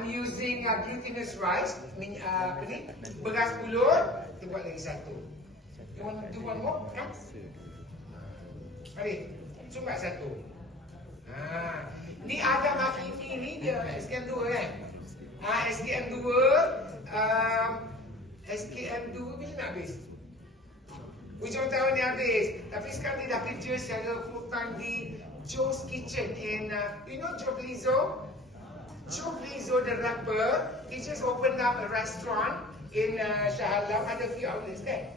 I'm using glutinous rice, beras pulut. Kita buat lagi satu. You want to do one more? Kan? Mari, cuba satu. Ni Adam Afifi ni dia SKM2 kan? SKM2 SKM2 bila nak habis? Hujung tahun ni habis. Tapi sekarang dia dah kerja secara full time di Joe's Kitchen in you know Joe Blizzo? Joe Blizzo the rapper, he just opened up a restaurant in Shah Alam. Ada few outlets kan?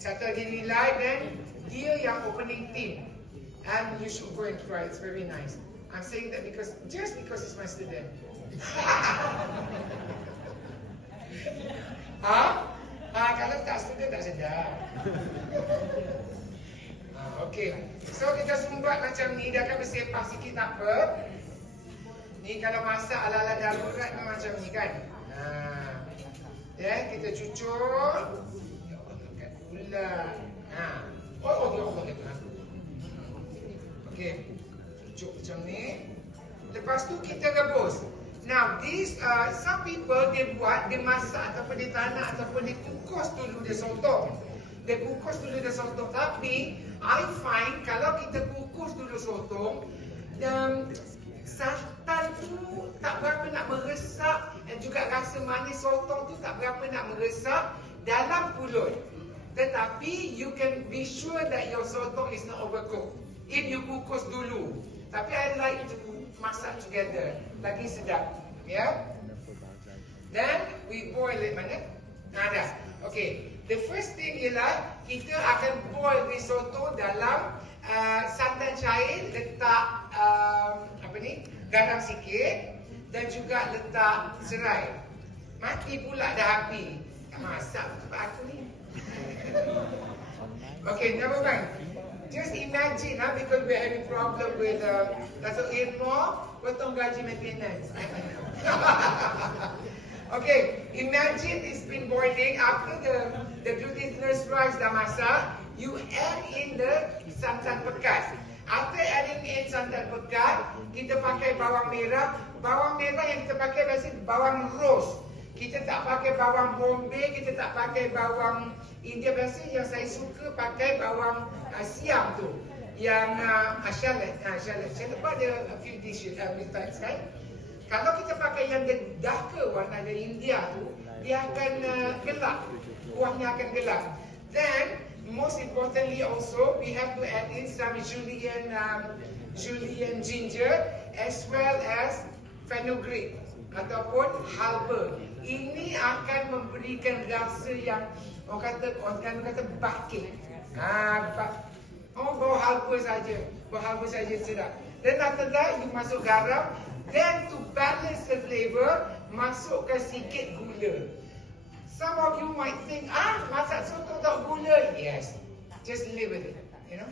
Satu lagi nilai dan dia yang opening team. And you should go and try, it's very nice. I'm saying that just because it's my student. Kalau tak student tak sedap. Okay, so kita sumbat macam ni, dia akan bersepah sikit tak apa. Ni kalau masak ala-ala darurat macam ni kan. Kita cucuk. Gula. Ya Allah. Okey. Cucuk macam ni. Lepas tu kita rebus. Now, some people dia masak ataupun dia tanak ataupun dia kukus dulu dia sotong. Dia kukus dulu dia sotong. Tapi I find kalau kita kukus dulu sotong, santan tu tak berapa nak meresap dan juga rasa manis sotong tu tak berapa nak meresap dalam mulut. Tetapi you can be sure that your sotong is not overcooked if you kukus dulu. Tapi I like to masak together, lagi sedap. Ya. Then we boil it mana? Dah. Okay. The first thing ialah kita akan boil risotto dalam santan cair, letak garam sikit dan juga letak serai. Mati pula dah api. Tak masak tempat aku ni. Okay, never mind. Just imagine, because we're having problem with Dato' Irma, potong gaji maintenance. Okay, imagine it's been boiling. After the glutinous rice dah masak, you add in the santan pekat. After adding in santan pekat, kita pakai bawang merah. Bawang merah yang kita pakai biasanya bawang roast. Kita tak pakai bawang Bombay, kita tak pakai bawang India. Biasanya yang saya suka pakai bawang siam tu. Yang shallot. Shallot pun ada a few dishes, types kan. Kalau kita pakai yang darker warna dari India tu, dia akan gelap. Kuahnya akan gelap. Then, most importantly also, we have to add in some julienne ginger as well as fenugreek ataupun halba. Ini akan memberikan rasa yang orang kata bakit. Bau halba saja. Bau halba saja sedap. Then after that, you masuk garam. Then to balance the flavor, masukkan sikit gula. Some of you might think, masak soto tak gula. Yes, just live with it, you know.